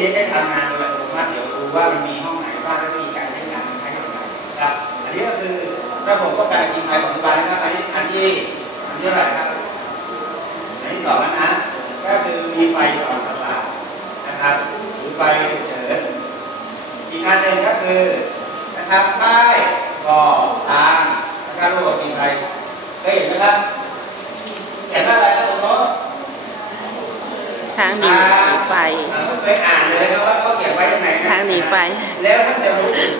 เรียนได้ทำงานโดยอัตโนมัติเดี๋ยวดูว่ามันมีห้องไหนบ้างและวิธีการใช้งานใช้อย่างไรครับอันนี้ก็คือระบบป้องกันอัคคีภัยของบันนะครับอันนี้อันที่อันที่เท่าไหร่ครับอันที่สองแล้วนะก็คือมีไฟสองสางนะครับหรือไฟเฉินอีกอันหนึ่งก็คือนะครับป้ายบอกทางนะครับระบบอัคคีภัยเคยเห็นไหมครับเห็นว่าอะไรครับตรงโน้น ทางหนีไฟอ่าไม่เคยอ่านเลยครับว่าเขาเขียนไว้ยังไงะทางหนีไฟ แล้วท่านจะรู้สึก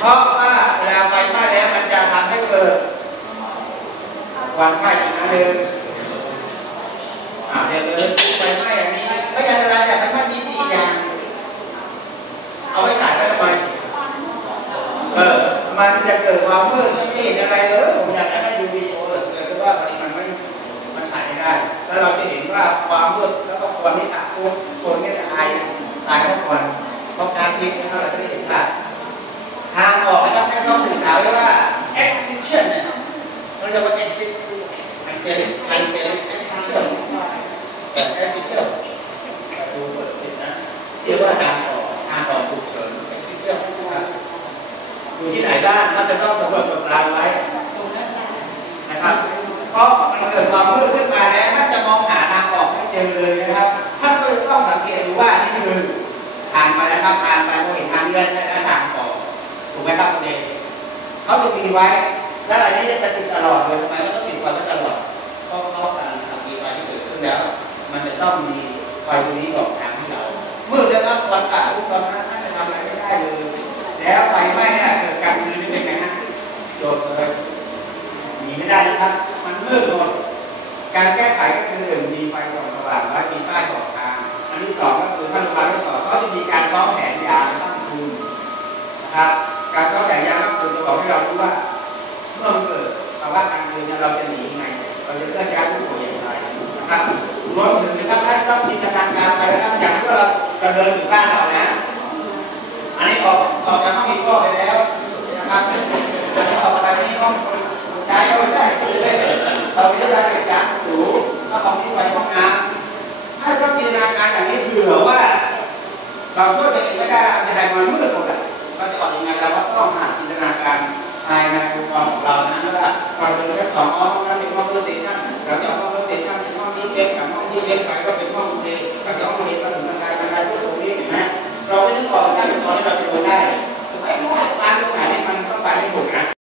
เพราะว่าเวลาไฟไหม้แล้วมันจะทำให้เกิดควันไฟอีกครั้งหนึ่งอ่าเดี๋ยวเลยไฟไหม้อย่างนี้พยานอะไรจากไฟไหม้มีสี่อย่าง เอาไว้ฉายไว้ทำไมเออมันจะเกิดความมืดไม่เห็นอะไรเลยผมอยากจะ ความมืดแล้วก็ควันที่สะสมคนเนี่ยจะตายตายเพราะควันเพราะการพิษนะครับเราจะได้เห็นว่าทางออกนะครับให้เขาสื่อสารไว้ว่า excitation เนี่ยเขาเรียกว่า exist angelis angelis excitation เอ่อ excitation ดูเปิดผิดนะเรียกว่าทางออกทางออกฉุกเฉิน excitation นะครับอยู่ที่ไหนบ้างเราจะต้องสำรวจกับเราไว้นะครับเพราะมันเกิดความมืด เรื่อนใช่ไหมทางออกถูกไหมครับคุณเอกเขาจะมีไว้ แล้วอันนี้จะติดตลอดเลยทำไมก็ต้องติดไว้ตลอดเพราะเขาการทำมีไฟที่เกิดขึ้นแล้ว มันจะต้องมีไฟตรงนี้บอกทางให้เรา เมืดแล้รับวันกะทุกตอนนั้นท่านจะทำอะไรไม่ได้เลยแล้วไฟไหม้เนี่ยเกิดกางคืนนี่เป็นไงฮะโดดเลยหนีไม่ได้นะครับ มันมืดหมดการแก้ไขก็คือหนึ่งมีไฟส่องสว่างและมีป้ายบอกทางอันที่สองก็คือท่านผู้การทดสอบเขาจะมีการซ้อมแผน ครับ การซ้อมแผนยามตั้งคืนจะบอกให้เรารู้ว่าเมื่อมันเกิดภาวะกางคืนเนี่ยเราจะหนียังไง เราจะเคลื่อนย้ายผู้ป่วยอย่างไรนะครับรวมถึงนะครับท่านต้องจินตนาการไปนะครับอย่างที่ว่าเราจะเดินถึงบ้านเรานะ อันนี้ออกออกจากห้องอีกก็ไปแล้วนะครับออกไปที่ห้องใช้เอาไว้ได้เราไม่ได้ไปจัดหรูถ้าของนี้ไปห้องน้ำถ้าต้องจินตนาการอย่างนี้เผื่อว่าเราช่วยตัวเองไม่ได้จะให้มันมืดหมด อะเราจะออกยังไงเราก็ต้องหาจินตนาการภายในองค์กรของเรานะว่าเราเป็นแค่สองห้องนั้นเป็นห้องรถติดชั้นกับที่ห้องรถติดชั้นเป็นห้องที่เล็กกับห้องที่เล็กไปก็เป็นห้องเล็กกับห้องเล็กก็ถึงบันไดบันไดพวกตรงนี้เห็นไหมเราไม่ต้องบอกท่านตอนที่เราจะดูได้ได้